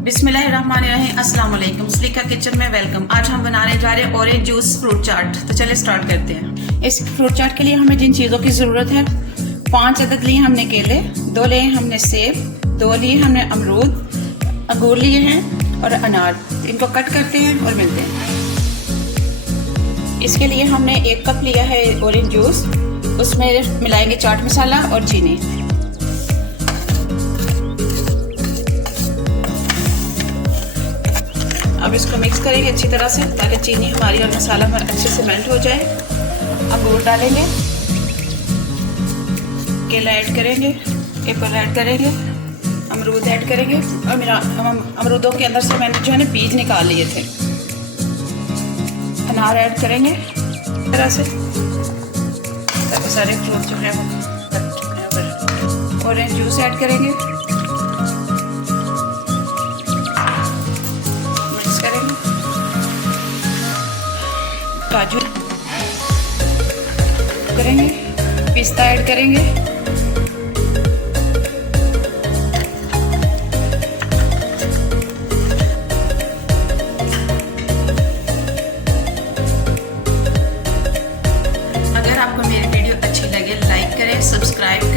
बिस्मिल्लाहिर्रहमानिर्रहीम, अस्सलाम वालेकुम। स्लिका किचन में वेलकम। आज हम बनाने जा रहे हैं ऑरेंज जूस फ्रूट चाट। तो चले स्टार्ट करते हैं। इस फ्रूट चाट के लिए हमें जिन चीज़ों की ज़रूरत है, 5 अदद लिए हमने केले, 2 लिए हमने सेब, 2 लिए हमने अमरूद, अंगूर लिए हैं और अनार। इनको कट करते हैं और मिलते हैं। इसके लिए हमने 1 कप लिया है ऑरेंज जूस, उसमें मिलाएंगे चाट मसाला और चीनी। अब इसको मिक्स करेंगे अच्छी तरह से ताकि चीनी हमारी और मसाला हमारा अच्छे से मेल्ट हो जाए। अंगूर डालेंगे, केला ऐड करेंगे, एप्पल ऐड करेंगे, अमरूद ऐड करेंगे और अमरूदों के अंदर से मैंने जो है ना बीज निकाल लिए थे। अनार ऐड करेंगे इस तरह से ताकि सारे फ्रूट जो है वो। ऑरेंज जूस ऐड करेंगे, काजू करेंगे, पिस्ता ऐड करेंगे, अगर आपको मेरी वीडियो अच्छी लगे लाइक करें, सब्सक्राइब